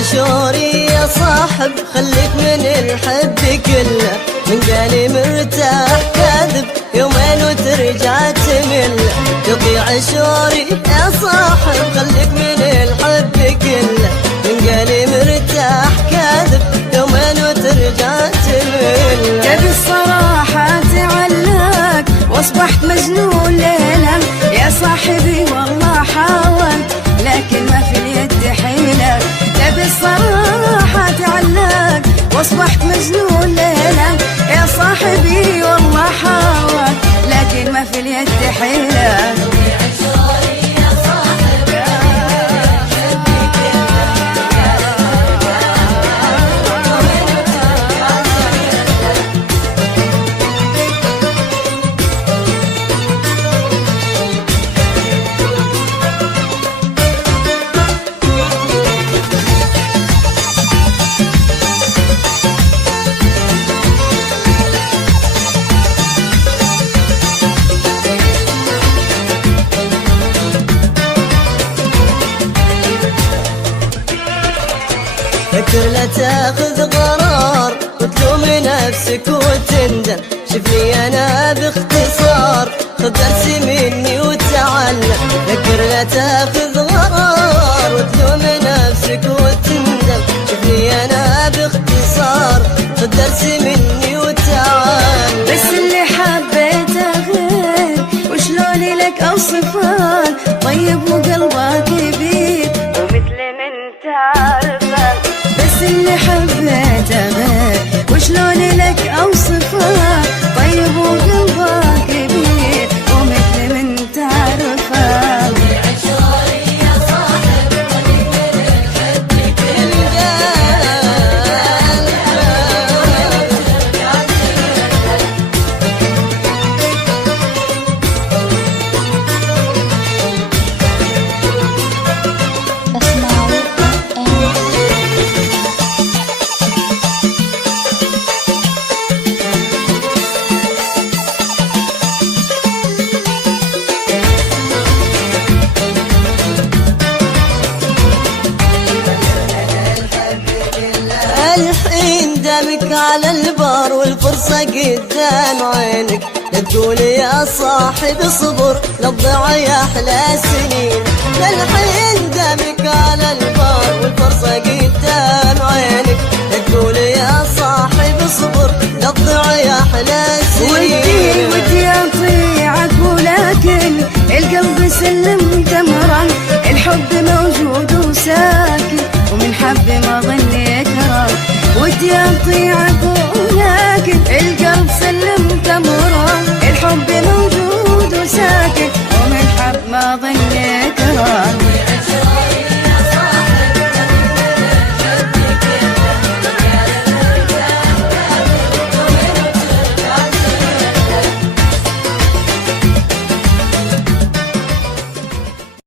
عاشوري يا صاحب خليك من الحب كله، من قالي مرتاح كاذب يومين وترجع تمل. تقي عاشوري يا صاحب خليك من الحب كله، من قالي مرتاح كاذب يومين وترجع تمل. تبي الصراحة تعلق واصبحت مجنون ليلة يا صاحبي والله حاولت لكن ما في اليد حيلة. تبي الصراحة تعلق واصبحت مجنون ليلة يا صاحبي والله حاولت لكن ما في اليد حيلة. فكر لا تاخذ قرار وتلوم نفسك وتندم، شوفني انا باختصار خذ درس مني وتعلم. فكر لا تاخذ قرار وتلوم نفسك وتندم، شوفني انا باختصار خذ درس مني وتعلم. بس اللي حبيته غير وشلون لك اوصفه، طيب وقلبه كبير ومثل من تعرفه. بس اللي حبيته غير وشلون لك اوصفه، طيب وقلبه كبير ومثل من تعرفه. الحين دامك على البار والفرصة قدام عينك، لا تقول يا صاحب اصبر لا تضيع يا احلى سنين. الحين دامك على البار والفرصة قدام عينك، لا تقول يا صاحب اصبر لا تضيع يا احلى سنين. ودي اطيعك ولكن القلب سلم تمرا، الحب موجود وساكن ومن حب ما ظن يكره. ودي اطيعك